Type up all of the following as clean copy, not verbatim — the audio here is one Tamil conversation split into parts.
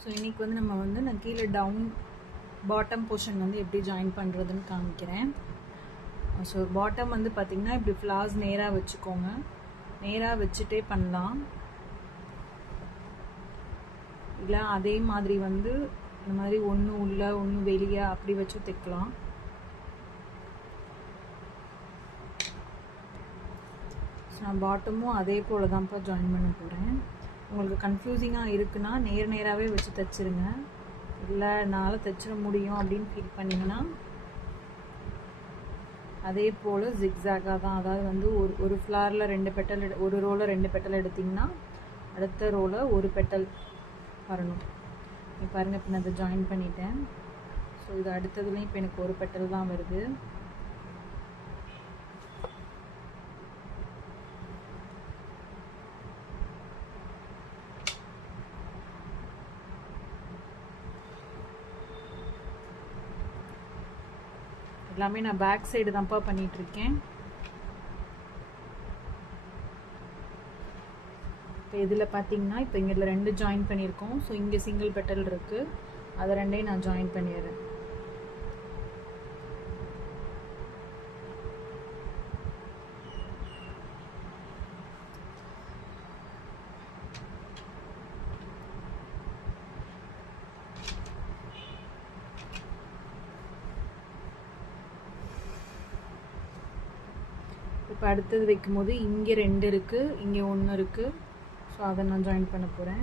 ஸோ இன்றைக்கி வந்து நம்ம வந்து நான் கீழே டவுன் பாட்டம் போர்ஷன் வந்து எப்படி ஜாயின் பண்ணுறதுன்னு காமிக்கிறேன். ஸோ பாட்டம் வந்து பார்த்திங்கன்னா இப்படி ஃப்ளார்ஸ் நேராக வச்சுக்கோங்க, நேராக வச்சுட்டே பண்ணலாம். இல்லை அதே மாதிரி வந்து இந்த மாதிரி ஒன்று உள்ள ஒன்று வெளியே அப்படி வச்சு தைக்கலாம். ஸோ நான் பாட்டமும் அதே போல் தான்ப்பா ஜாயின் பண்ண போகிறேன். உங்களுக்கு கன்ஃபியூசிங்காக இருக்குன்னா நேராகவே வச்சு தைச்சிருங்க. இல்லை என்னால் தைச்சிட முடியும் அப்படின்னு ஃபீல் பண்ணிங்கன்னா அதே போல் ஜிக்ஸாகாக தான், அதாவது வந்து ஒரு ஃப்ளாரில் 2 பெட்டல், ஒரு ரோவில் 2 பெட்டல் எடுத்திங்கன்னா அடுத்த ரோவில் ஒரு பெட்டல் வரணும். இப்போ பாருங்கள், இப்போ நான் அதை ஜாயின் பண்ணிட்டேன். ஸோ இது அடுத்ததுலேயும் இப்போ எனக்கு ஒரு பெட்டல் தான் வருது. எல்லாமே நான் பேக் சைடு தான்ப்பா பண்ணிகிட்ருக்கேன். இப்போ இதில் பார்த்தீங்கன்னா இப்போ இங்கே 2 ஜாயின் பண்ணியிருக்கோம். ஸோ இங்கே சிங்கிள் பெட்டல் இருக்குது, அதை 2ஐயும் நான் ஜாயின் பண்ணிடுறேன். இப்போ அடுத்தது வைக்கும்போது இங்கே 2 இருக்குது, இங்கே 1 இருக்குது. ஸோ அதை நான் ஜாயின் பண்ண போகிறேன்.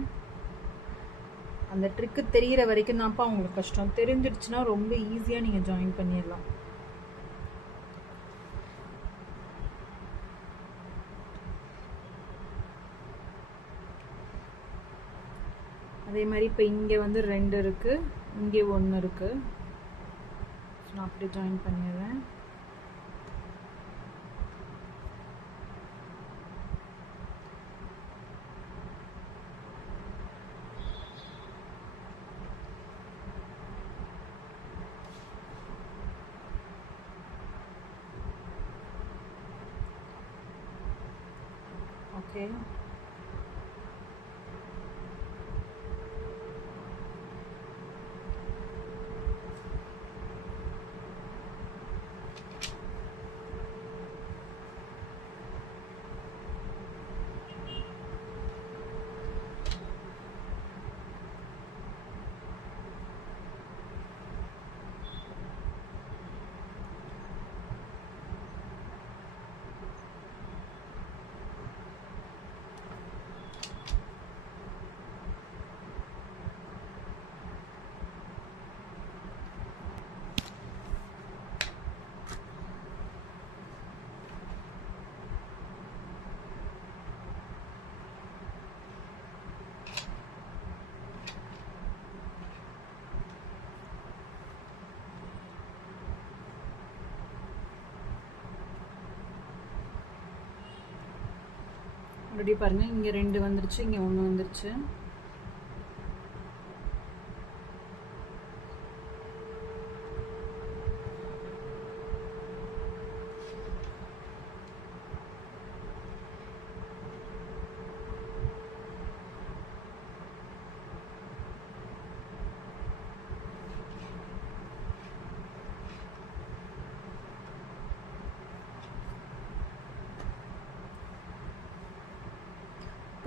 அந்த ட்ரிக்கு தெரிகிற வரைக்கும் தான்ப்பா உங்களுக்கு கஷ்டம். தெரிஞ்சிடுச்சுன்னா ரொம்ப ஈஸியாக நீங்கள் ஜாயின் பண்ணிடலாம். அதே மாதிரி இப்போ இங்கே வந்து 2 இருக்குது, இங்கே 1 இருக்குது. ஸோ நான் அப்படி ஜாயின் பண்ணிடுறேன். ஓகே, ஆல்ரெடி பாருங்கள் இங்கே 2 வந்துருச்சு, இங்கே 1 வந்துருச்சு.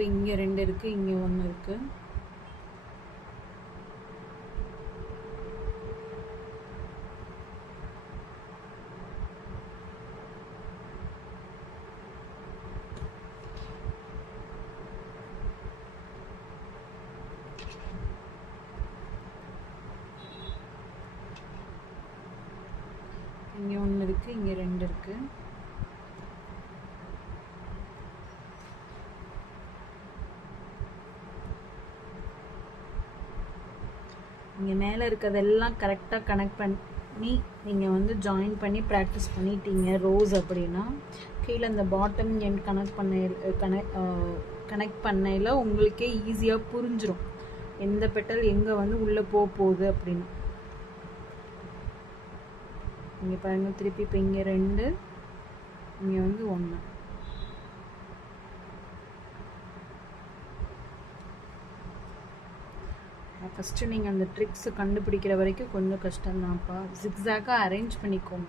இப்போ இங்கே 2 இருக்குது, இங்கே 1 இருக்குது. இங்கே 1 இருக்குது, இங்கே 2 இருக்குது. இங்கே மேலே இருக்கிறதெல்லாம் கரெக்டாக கனெக்ட் பண்ணி நீங்கள் வந்து ஜாயின் பண்ணி ப்ராக்டிஸ் பண்ணிட்டீங்க ரோஸ் அப்படின்னா, கீழே இந்த பாட்டம் எண்ட் கனெக்ட் பண்ணையில் உங்களுக்கே ஈஸியாக புரிஞ்சிடும் எந்த பெட்டல் எங்கே வந்து உள்ளே போகுது அப்படின்னு. இங்கே பாருங்கள், திருப்பி இப்போ இங்கே 2, இங்கே வந்து 1. ஃபஸ்ட்டு நீங்கள் அந்த ட்ரிக்ஸ் கண்டுபிடிக்கிற வரைக்கும் கொஞ்சம் கஷ்டம்தான்ப்பா. ஜிக்ஸாக்காக அரேஞ்ச் பண்ணிக்கோங்க.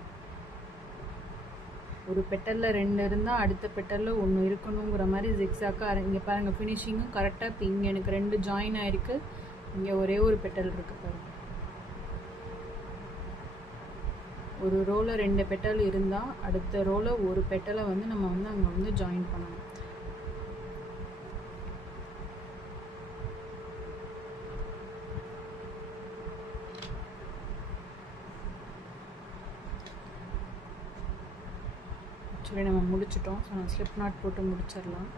ஒரு பெட்டலில் 2 இருந்தால் அடுத்த பெட்டலில் 1 இருக்கணுங்கிற மாதிரி ஜிக்ஸாக்காக இங்கே பாருங்கள். ஃபினிஷிங்கும் கரெக்டாக இப்போ இங்கே எனக்கு 2 ஜாயின் ஆகிருக்கு, இங்கே ஒரே ஒரு பெட்டல் இருக்குது பாருங்கள். ஒரு ரோவில் 2 பெட்டல் இருந்தால் அடுத்த ரோவில் ஒரு பெட்டலை வந்து நம்ம வந்து அங்கே வந்து ஜாயின் பண்ணணும். ஆக்சுவலி நம்ம முடிச்சிட்டோம். ஸோ நான் ஸ்லிப் நாட் போட்டு முடிச்சிடலாம்.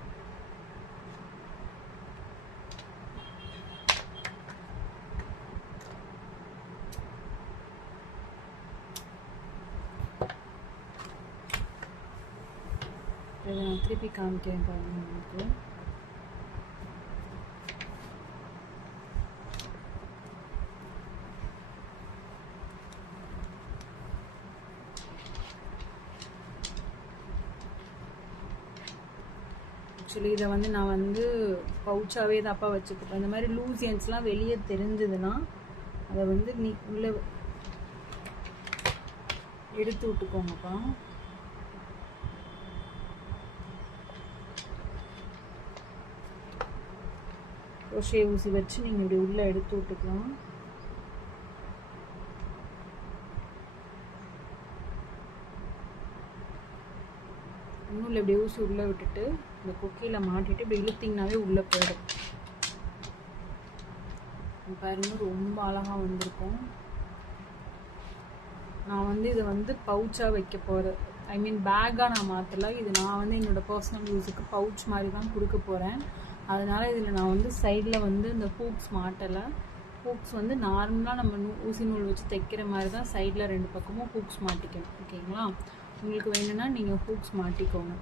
இதை நான் திருப்பி காமிக்கிறேன் பாருங்க உங்களுக்கு. ஆக்சுவலி இதை வந்து நான் வந்து பவுச்சாகவே தான்ப்பா வச்சுக்கிட்டேன். இந்த மாதிரி லூஸ் எண்ட்ஸ்லாம் வெளியே தெரிஞ்சதுன்னா அதை வந்து நீ உள்ளே எடுத்து விட்டுக்கோங்கப்பா. க்ரோஷே ஊசி வச்சு நீங்கள் இப்படி உள்ளே எடுத்து விட்டுக்கலாம். இன்னும் இப்படி ஊசி உள்ளே விட்டுட்டு இந்த கொக்கியில் மாட்டிட்டு இப்படி இழுத்திங்கனாவே உள்ளே போயிடும். பாருங்க ரொம்ப அழகாக வந்திருக்கும். நான் வந்து இதை வந்து பவுச்சாக வைக்க போகிறேன். ஐ மீன் பேக்காக நான் மாற்றலை. இது நான் வந்து என்னோடய பர்சனல் யூஸுக்கு பவுச் மாதிரி தான் கொடுக்க போகிறேன். அதனால் இதில் நான் வந்து சைடில் வந்து இந்த ஹூக்ஸ் மாட்டலை. ஹூக்ஸ் வந்து நார்மலாக நம்ம ஊசி நூல் வச்சு தைக்கிற மாதிரி தான் சைடில் 2 பக்கமும் ஹூக்ஸ் மாட்டிக்கணும். ஓகேங்களா? உங்களுக்கு வேணும்னா நீங்கள் ஹூக்ஸ் மாட்டிக்கோங்க.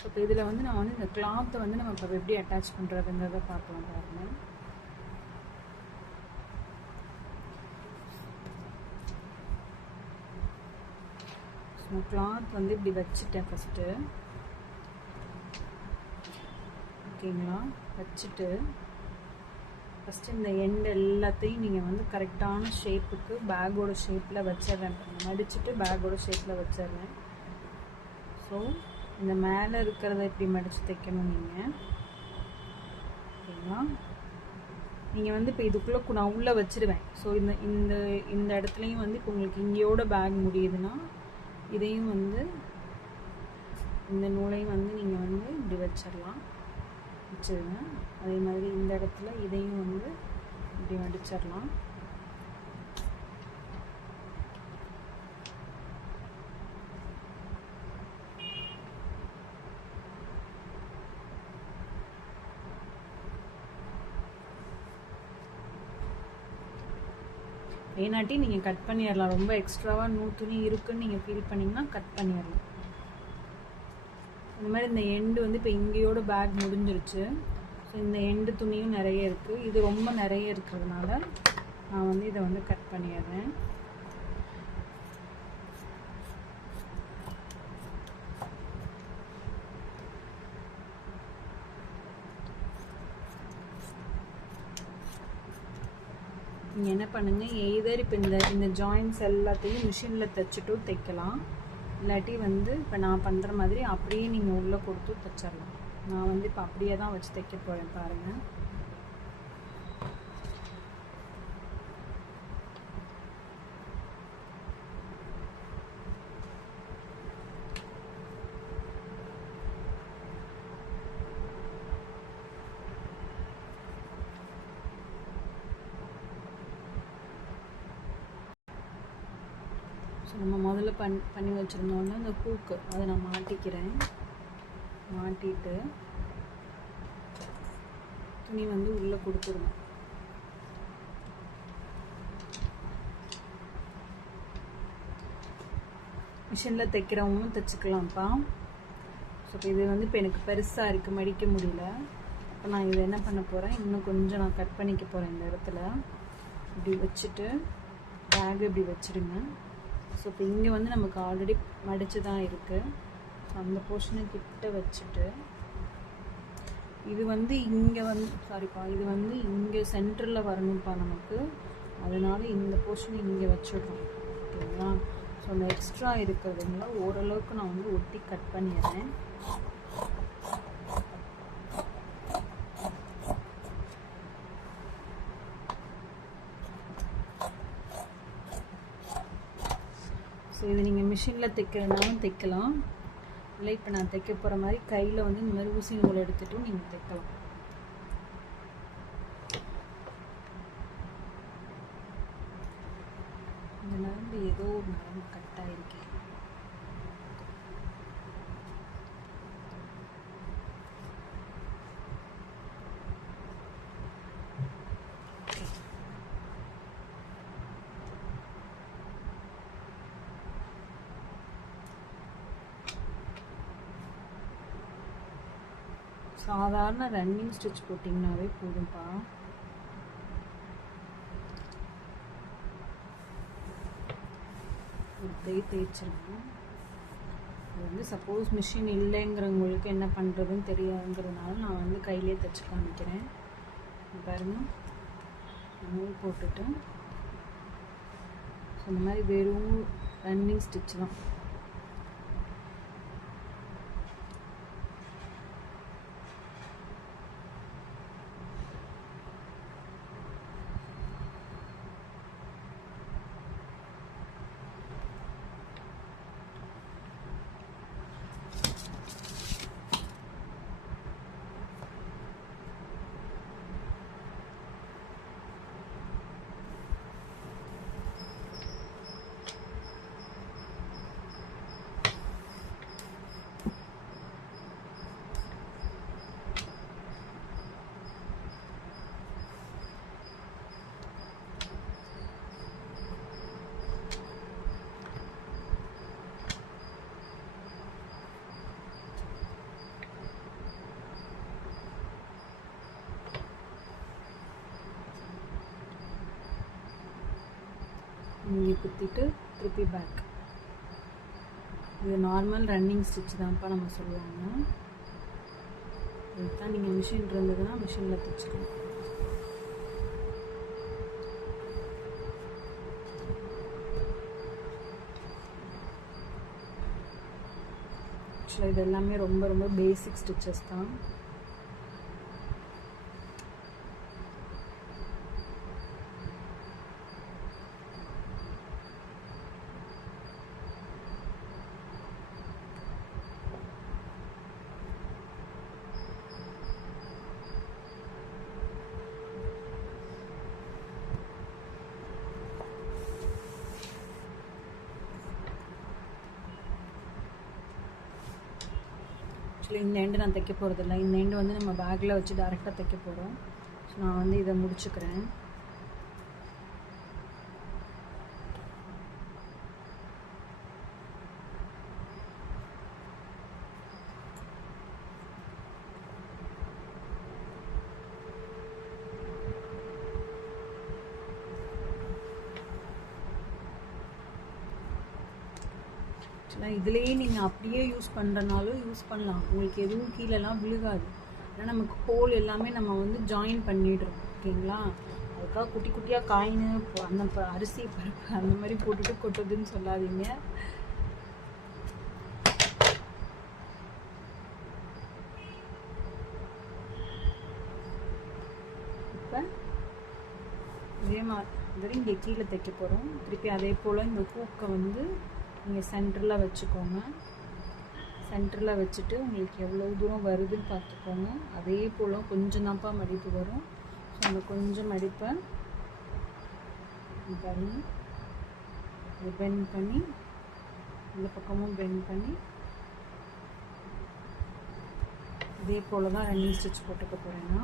ஸோ இப்போ இதில் வந்து நான் வந்து இந்த கிளாத்தை வந்து நம்ம இப்போ எப்படி அட்டாச் பண்ணுறதுங்கிறத பார்க்கலாம் பாருங்கள். ஸோ கிளாத் வந்து இப்படி வச்சுட்டேன் ஃபஸ்ட்டு. ஓகேங்களா? வச்சுட்டு ஃபஸ்ட்டு இந்த எண்ட் எல்லாத்தையும் நீங்கள் வந்து கரெக்டான ஷேப்புக்கு பேக்கோட ஷேப்பில் வச்சிடுறேன். மடிச்சுட்டு பேக்கோட ஷேப்பில் வச்சிடுறேன். ஸோ இந்த மேலே இருக்கிறத இப்படி மடித்து தைக்கணும் நீங்கள். ஓகேங்களா? நீங்கள் வந்து இப்போ இதுக்குள்ளே நான் உள்ளே வச்சுருவேன். ஸோ இந்த இந்த இந்த இடத்துலையும் வந்து இப்போ உங்களுக்கு இங்கேயோட பேக் முடியுதுன்னா இதையும் வந்து இந்த நூலையும் வந்து நீங்கள் வந்து இப்படி வச்சிடலாம். வச்சுருங்க. அதே மாதிரி இந்த இடத்துல இதையும் வந்து இப்படி மடிச்சிடலாம். ஏனாட்டி நீங்கள் கட் பண்ணிடலாம். ரொம்ப எக்ஸ்ட்ராவாக துணி இருக்குன்னு நீங்கள் ஃபீல் பண்ணிங்கன்னா கட் பண்ணிடலாம். இந்த மாதிரி இந்த எண்டு வந்து இப்போ இங்கேயோட பேக் முடிஞ்சிருச்சு. ஸோ இந்த எண்டு துணியும் நிறைய இருக்குது. இது ரொம்ப நிறைய இருக்கிறதுனால நான் வந்து இதை வந்து கட் பண்ணிடுறேன். நீங்கள் என்ன பண்ணுங்கள், எய்தர் இப்போ இந்த ஜாயின்ஸ் எல்லாத்தையும் மிஷினில் தைச்சிட்டும் தைக்கலாம். இல்லாட்டி வந்து இப்போ நான் பண்ணுற மாதிரி அப்படியே நீங்கள் உள்ளே கொடுத்து தைச்சிடலாம். நான் வந்து இப்போ அப்படியே தான் வச்சு தைக்க போகிறேன் பாருங்கள். ஸோ நம்ம முதல்ல பண்ணி வச்சுருந்தோன்னா இந்த ஹூக்கு அதை நான் மாட்டிக்கிறேன். மாட்டிட்டு துணி வந்து உள்ளே கொடுத்துருவேன். மிஷினில் தைக்கிறவங்களும் தைச்சிக்கலாம்ப்பா. ஸோ இப்போ இது வந்து இப்போ எனக்கு பெருசாக இருக்குது, மடிக்க முடியல. இப்போ நான் இதை என்ன பண்ண போகிறேன், இன்னும் கொஞ்சம் நான் கட் பண்ணிக்க போகிறேன். இந்த இடத்துல இப்படி வச்சுட்டு பேக் இப்படி வச்சுடுங்க. ஸோ இப்போ இங்கே வந்து நமக்கு ஆல்ரெடி மடித்து தான் இருக்குது. ஸோ அந்த போர்ஷனை கிட்ட வச்சுட்டு இது வந்து இங்கே வந்து சாரிப்பா, இது வந்து இங்கே சென்டரில் வரணும்ப்பா நமக்கு. அதனால இந்த போர்ஷன் இங்கே வச்சிடுறோம். ஓகேங்களா? ஸோ அந்த எக்ஸ்ட்ரா இருக்கிறதுங்கள ஓரளவுக்கு நான் வந்து ஒட்டி கட் பண்ணிடுறேன். ஸோ இது நீங்கள் மிஷினில் தைக்கிறதுனாலும் தைக்கலாம், இல்லை இப்போ நான் தைக்க போகிற மாதிரி கையில் வந்து இந்த மாதிரி ஊசி நூல் எடுத்துகிட்டும் நீங்கள் தைக்கலாம். இந்த நரம்பு ஏதோ ஒரு நரம்பு கட் ஆகிருக்கு. சாதாரண ரன்னிங் ஸ்டிச் போட்டிங்கனாவே போதும்ப்பா. தேய்ச்சிருக்கேன். அது வந்து சப்போஸ் மிஷின் இல்லைங்கிறவங்களுக்கு என்ன பண்ணுறதுன்னு தெரியாதுங்கிறதுனால நான் வந்து கையிலே தைச்சி காமிக்கிறேன். பாருங்கள், நூல் போட்டுட்டு ஸோ இந்த மாதிரி வெறும் ரன்னிங் ஸ்டிச் தான். இங்கே குத்திட்டு திருப்பி பேக். இது நார்மல் ரன்னிங் ஸ்டிச் தான்ப்பா நம்ம சொல்லுவாங்க. இதுதான் நீங்கள் மிஷின் இருந்ததுன்னா மிஷினில் தைச்சிக்கணும். ஆக்சுவலாக இது எல்லாமே ரொம்ப ரொம்ப பேசிக் ஸ்டிச்சஸ் தான். இந்த எண்டு நான் தைக்க போகிறதில்ல. இந்த எண்டு வந்து நம்ம பேக்கில் வச்சு டேரெக்டாக தைக்க போகிறோம். ஸோ நான் வந்து இதை முடிச்சுக்கிறேன். இதுலேயே நீங்கள் அப்படியே யூஸ் பண்ணுறனாலும் யூஸ் பண்ணலாம். உங்களுக்கு எதுவும் கீழெல்லாம் விழுகாது. ஏன்னா நமக்கு ஹோல் எல்லாமே நம்ம வந்து ஜாயின் பண்ணிடுறோம். ஓகேங்களா? அதுக்காக குட்டி குட்டியாக காயின் அந்த அரிசி பருப்பு அந்த மாதிரி போட்டுட்டு கொட்டுதுன்னு சொல்லாதீங்க. இப்போ இதே மாதிரி இங்கே கீழே தைக்க போகிறோம். திருப்பி அதே போல் இந்த ஹூக்கை வந்து நீங்கள் சென்டரில் வச்சுக்கோங்க. சென்டரில் வச்சுட்டு உங்களுக்கு எவ்வளோ தூரம் வருதுன்னு பார்த்துக்கோங்க. அதே போல் கொஞ்சம் தான்ப்பா மடிப்பு வரும். ஸோ அந்த கொஞ்சம் மடிப்பை பாருங்க, இதை பெண்ட் பண்ணி இந்த பக்கமும் பெண்ட் பண்ணி இதே போல் தான் ரன்னிங் ஸ்டிச் போட்டுக்க போகிறேன்னா.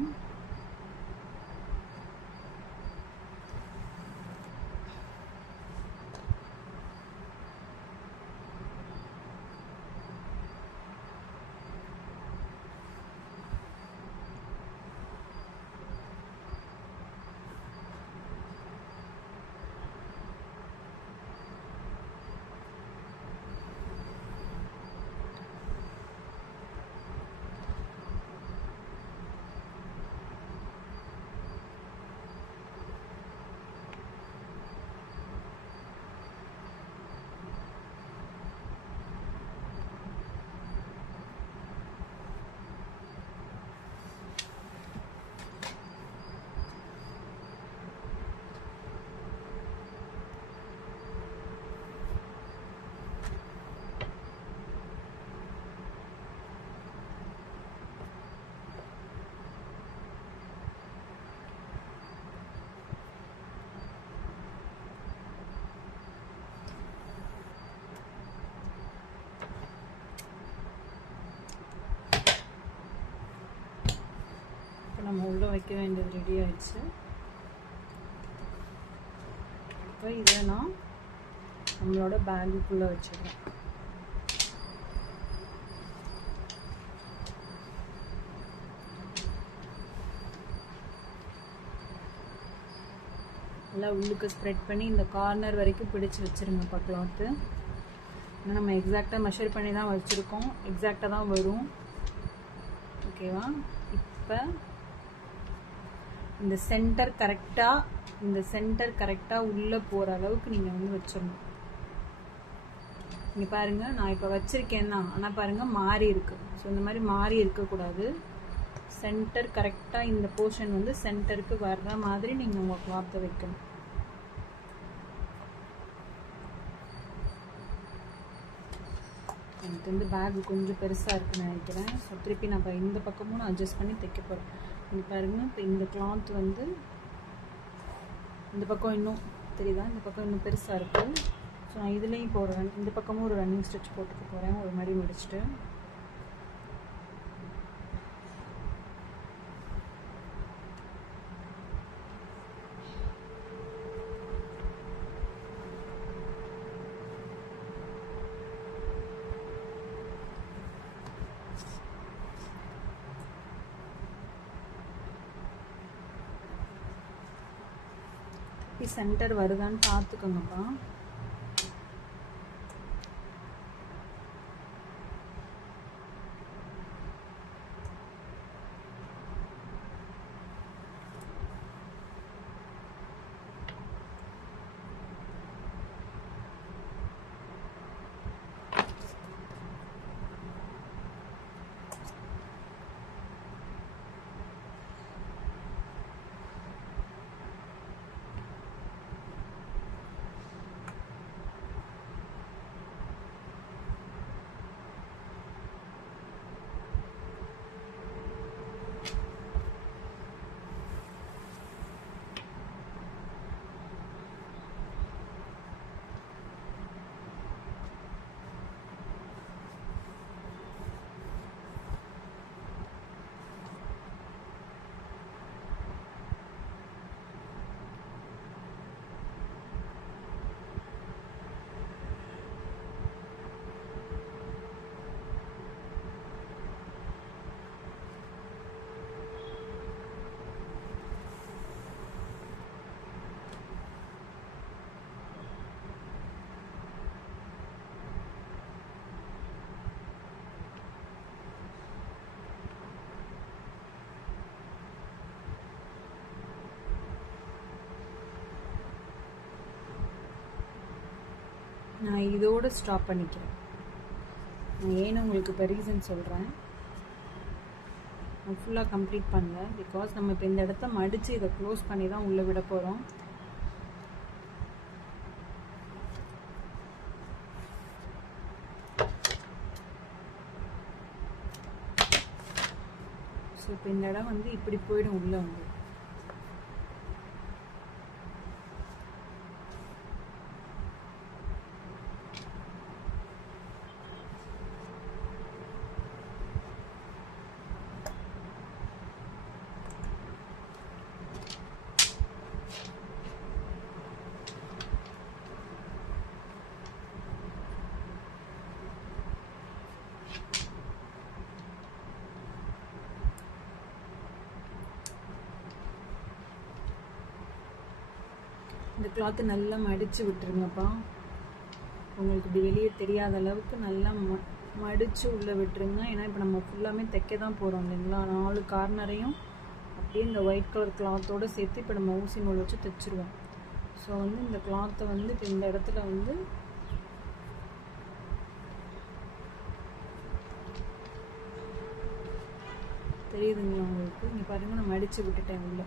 வைக்க வேண்டியது ரெடி ஆயிடுச்சு. இப்போ இதை நான் நம்மளோட பேக்குக்குள்ளே வச்சிடுறேன். நல்லா உள்ளுக்கு ஸ்ப்ரெட் பண்ணி இந்த கார்னர் வரைக்கும் பிடிச்சி வச்சுருங்கப்பா கிளாத்து. ஏன்னா நம்ம எக்ஸாக்டாக மெஷர் பண்ணி தான் வச்சுருக்கோம், எக்ஸாக்டாக தான் வரும். ஓகேவா? இப்போ இந்த சென்டர் கரெக்டாக உள்ளே போகிற அளவுக்கு நீங்கள் வந்து வச்சிடணும். இங்கே பாருங்கள், நான் இப்போ வச்சுருக்கேன் தான், ஆனால் பாருங்கள் மாறி இருக்குது. ஸோ இந்த மாதிரி மாறி இருக்கக்கூடாது. சென்டர் கரெக்டாக இந்த போர்ஷன் வந்து சென்டருக்கு வர்ற மாதிரி நீங்கள் உங்கள் கிளாத்தை வைக்கணும். எனக்கு வந்து பேக் கொஞ்சம் பெருசாக இருக்குன்னு நினைக்கிறேன். ஸோ திருப்பி நான் இப்போ இந்த பக்கமும் நான் அட்ஜஸ்ட் பண்ணி தைக்க போகிறேன். இங்கே பாருங்கள், இப்போ இந்த கிளாத் வந்து இந்த பக்கம் இன்னும் தெரியுதா, இந்த பக்கம் இன்னும் பெருசாக இருக்குது. ஸோ நான் இதுலேயும் இப்போ இந்த பக்கமும் ஒரு ரன்னிங் ஸ்டிச் போட்டுக்க போகிறேன், ஒரு மாதிரி முடிச்சுட்டு. சென்டர் வருதான்னு பார்த்துக்கோங்கப்பா. நான் இதோடு ஸ்டாப் பண்ணிக்கிறேன். நான் ஏன்னு உங்களுக்கு இப்போ ரீசன் சொல்கிறேன். நான் ஃபுல்லாக கம்ப்ளீட் பண்ணல, பிகாஸ் நம்ம இப்போ இந்த இடத்த மடித்து இதை க்ளோஸ் பண்ணி தான் உள்ளே விட போகிறோம். ஸோ இப்போ இந்த இடம் வந்து இப்படி போயிடும் உள்ளே வந்து. இந்த கிளாத்து நல்லா மடித்து விட்டுருங்கப்பா. உங்களுக்கு இப்படி வெளியே தெரியாத அளவுக்கு நல்லா மடித்து உள்ளே விட்டுருங்க. ஏன்னா இப்போ நம்ம ஃபுல்லாமே தைக்க தான் போகிறோம் இல்லைங்களா. 4 கார்னரையும் அப்படியே இந்த ஒயிட் கலர் கிளாத்தோடு சேர்த்து இப்போ நம்ம ஊசி நூல் வச்சு தைச்சிருவோம். ஸோ வந்து இந்த கிளாத்தை வந்து இப்போ இந்த இடத்துல வந்து தெரியுதுங்களா உங்களுக்கு? இங்கே பாருங்கள், நான் மடித்து விட்டுட்டேன் உள்ளே.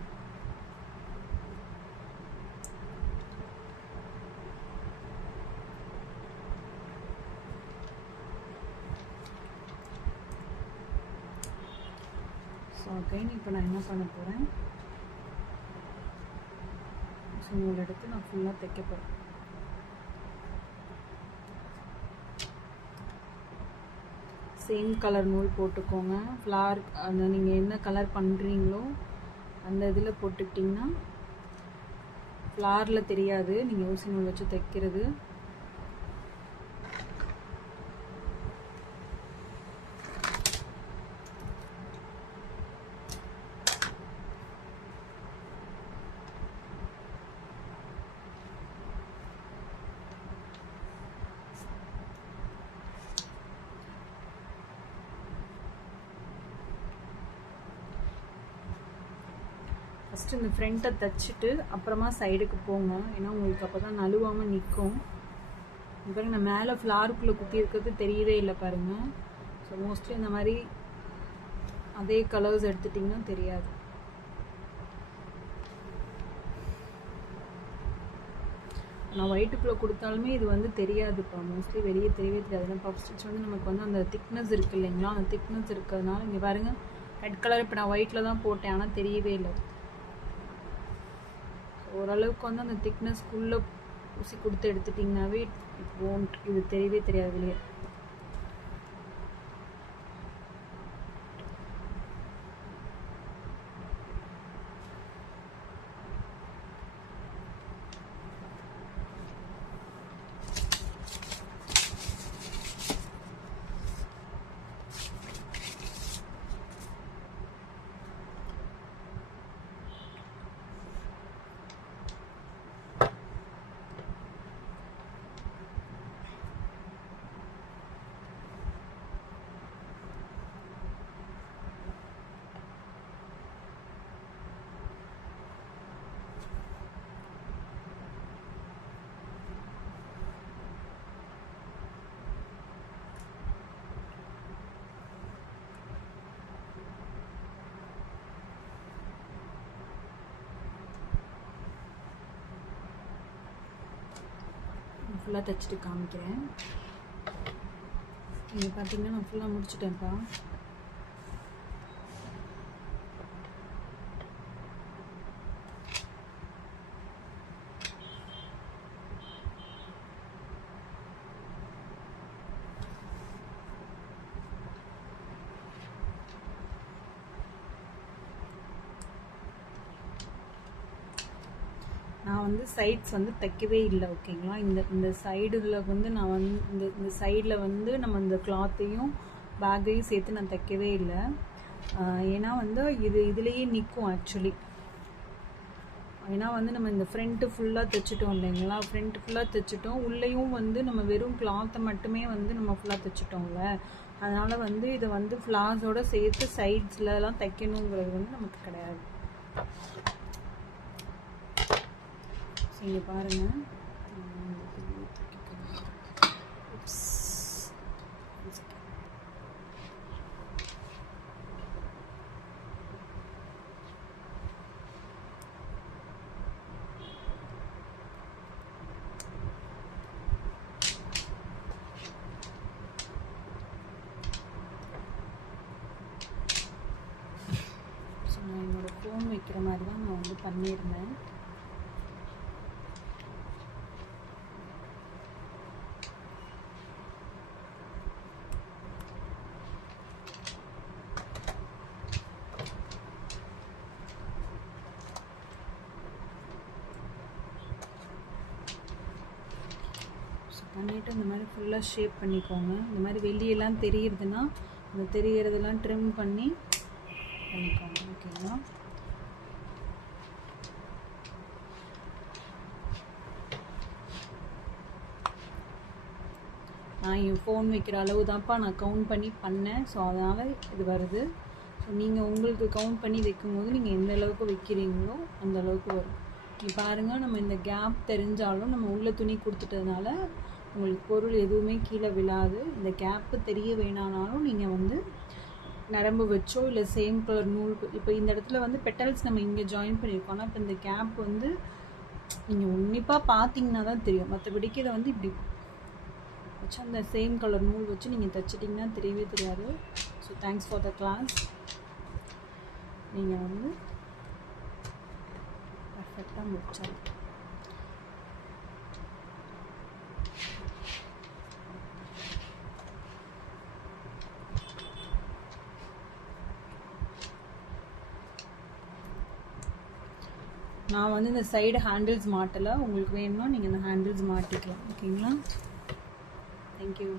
ஸோ அகைன் இப்போ நான் என்ன பண்ண போகிறேன், ஸோ நூல் எடுத்து நான் ஃபுல்லாக தைக்க போகிறேன். சேம் கலர் நூல் போட்டுக்கோங்க. ஃப்ளார் அந்த நீங்கள் என்ன கலர் பண்ணுறீங்களோ அந்த இதில் போட்டுக்கிட்டிங்கன்னா ஃப்ளாரில் தெரியாது நீங்கள் ஊசி நூல் வச்சு தைக்கிறது. ஃபஸ்ட்டு இந்த ஃப்ரண்ட்டை தைச்சிட்டு அப்புறமா சைடுக்கு போங்க. ஏன்னா உங்களுக்கு அப்போ தான் நழுவாமல் நிற்கும். பாருங்க நான் மேலே ஃப்ளாருக்குள்ளே குத்தி இருக்கிறது தெரியவே இல்லை பாருங்கள். ஸோ மோஸ்ட்லி இந்த மாதிரி அதே கலர்ஸ் எடுத்துட்டிங்கன்னா தெரியாது. நான் ஒயிட்டுக்குள்ளே கொடுத்தாலுமே இது வந்து தெரியாதுப்பா, மோஸ்ட்லி வெளியே தெரியவே தெரியாது. ஏன்னா பஃப் ஸ்டிச் வந்து நமக்கு வந்து அந்த திக்னஸ் இருக்குது இல்லைங்களா, அந்த திக்னஸ் இருக்கிறதுனால இங்கே பாருங்கள் ரெட் கலர் இப்போ நான் ஒயிட்டில் தான் போட்டேன், ஆனால் தெரியவே இல்லை. ஓரளவுக்கு வந்து அந்த திக்னஸ்க்குள்ளே ஊசி கொடுத்து எடுத்துட்டிங்கனாவே இது தெரியவே தெரியாது வெளியே. ஃபுல்லாக தைச்சிட்டு காமிக்கிறேன். நீங்கள் பார்த்தீங்கன்னா நான் ஃபுல்லாக முடிச்சிட்டேன்ப்பா. நான் வந்து சைட்ஸ் வந்து தைக்கவே இல்லை ஓகேங்களா. இந்த சைடில் வந்து நான் வந்து இந்த சைடில் வந்து நம்ம இந்த கிளாத்தையும் பேக்கையும் சேர்த்து நான் தைக்கவே இல்லை. ஏன்னா வந்து இதுலேயே நிற்கும் ஆக்சுவலி. ஏன்னா வந்து நம்ம இந்த ஃப்ரண்ட்டு ஃபுல்லாக தைச்சிட்டோம் இல்லைங்களா, ஃப்ரண்ட்டு ஃபுல்லாக தைச்சிட்டோம், உள்ளேயும் வந்து நம்ம வெறும் கிளாத்தை மட்டுமே வந்து நம்ம ஃபுல்லாக தைச்சிட்டோம்ல. அதனால் வந்து இதை வந்து ஃப்ளார்ஸோடு சேர்த்து சைட்ஸ்லலாம் தைக்கணுங்கிறது வந்து நமக்கு கிடையாது. இங்கே பாருங்கள், நான் என்னோடய ஃபோன் வைக்கிற மாதிரி தான் நான் வந்து பண்ணியிருந்தேன். பண்ணிவிட்டு இந்த மாதிரி ஃபுல்லாக ஷேப் பண்ணிக்கோங்க. இந்த மாதிரி வெளியெல்லாம் தெரியுதுன்னா அந்த தெரியறதெல்லாம் ட்ரிம் பண்ணி பண்ணிக்கோங்க ஓகேங்களா. நான் என் ஃபோன் வைக்கிற அளவு தான்ப்பா நான் கவுண்ட் பண்ணி பண்ணேன். ஸோ அதனால் இது வருது. ஸோ நீங்கள் உங்களுக்கு கவுண்ட் பண்ணி வைக்கும்போது நீங்கள் எந்த அளவுக்கு வைக்கிறீங்களோ அந்த அளவுக்கு வரும். நீ பாருங்கள், நம்ம இந்த கேப் தெரிஞ்சாலும் நம்ம உள்ள துணி கொடுத்துட்டதுனால உங்களுக்கு பொருள் எதுவுமே கீழே விழாது. இந்த கேப்பு தெரிய வேணானாலும் நீங்கள் வந்து நரம்பு வச்சோ இல்லை சேம் கலர் நூல், இப்போ இந்த இடத்துல வந்து பெட்டல்ஸ் நம்ம இங்கே ஜாயின் பண்ணியிருக்கோம். ஆனால் இப்போ இந்த கேப் வந்து நீங்கள் உன்னிப்பாக பார்த்தீங்கன்னா தான் தெரியும். மற்றபடிக்கு இதை வந்து இப்படி வச்சு அந்த சேம் கலர் நூல் வச்சு நீங்கள் தைச்சிட்டிங்கன்னா தெரியவே தெரியாது. So thanks for the class. நீங்கள் வந்து பர்ஃபெக்டாக முடிச்சாலும் நான் வந்து இந்த சைடு ஹேண்டில்ஸ் மாட்டலை, உங்களுக்கு வேணும்னா நீங்கள் இந்த ஹேண்டில்ஸ் மாட்டிக்கலாம். ஓகேங்களா? தேங்க்யூ.